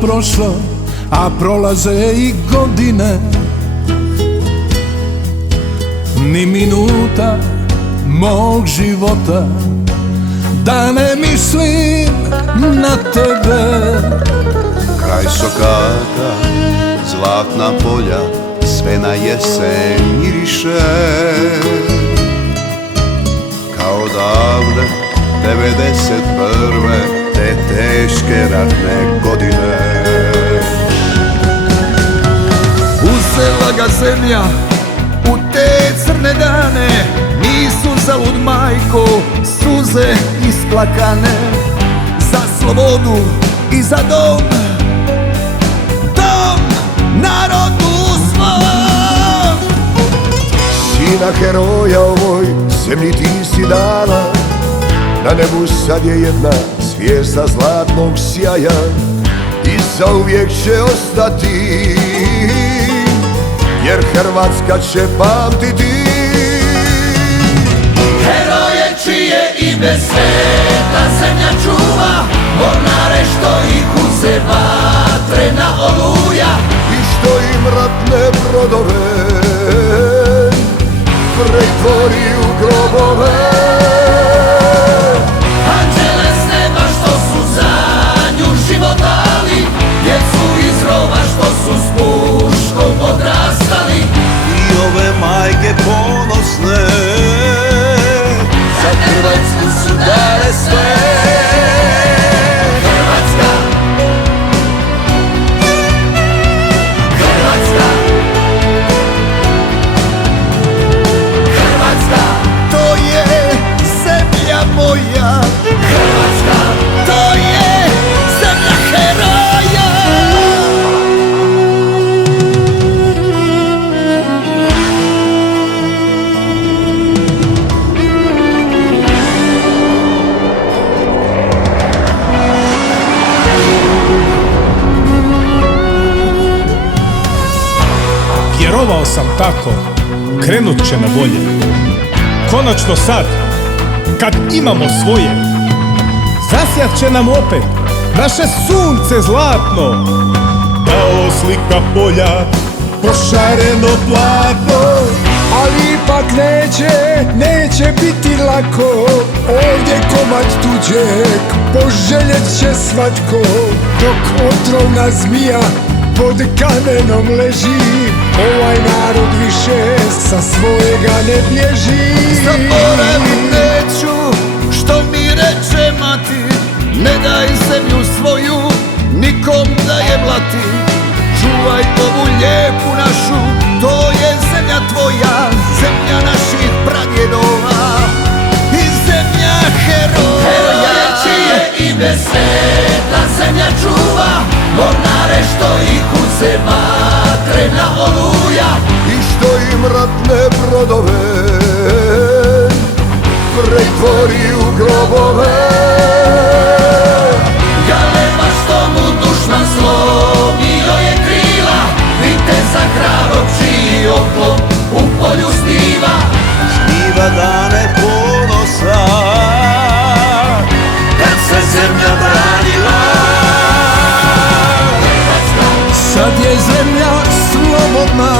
prošlo, a prolaze i godine. Ni minuta mog života da ne mislim na tebe. Kraj sokaka, zlatna polja, sve na jesen miriše. Kao davne 91. te teške ratne godine. Uzela ga zemlja u te crne dane, nisu zalud majko suze isplakane. Za slobodu i za dom, dom narodu svom. Sina heroja ovoj zemlji ti si dala, na nebu sad je jedna zvijezda zlatnog sjaja i zauvijek će ostati, jer Hrvatska će pamtiti. Heroje čije ime sveta zemlja čuva, mornare što ih uze vatrena oluja I što im ratne brodove pretvori u grobove. Anđele s neba što su za nju život dali, djecu iz rova što su s puškom odrastali. I ove majke ponosne za Hrvatsku su dale sve. Hrvatska, Hrvatska, Hrvatska, to je zemlja moja. Hrvatska, to je zemlja heroja. Vjerovao sam tako, krenut će na bolje. Konačno sad, kad imamo svoje, zasjat će nam opet naše sunce zlatno. Kao slika polja, pošareno platno. Ali ipak neće biti lako, ovdje komad tuđeg poželjet će svatko. Dok otrovna zmija pod kamenom leži, ovaj narod više sa svojega ne bježi. Zaboravit neću što mi reče mati, ne daj zemlju svoju nikom da je blati. Čuvaj ovu lijepu našu, to je zemlja tvoja, zemlja naših pradjedova i zemlja heroja. Heroje čije ime sveta zemlja čuva, mornare što ih uze vatrena oluja I što im ratne brodove pretvori u grobove. Galeba što mu dušman slomio je krila, viteza hrabog čiji oklop u polju sniva. Štiva dane ponosa, kad se zemlja branila. Sad je zemlja slobodna,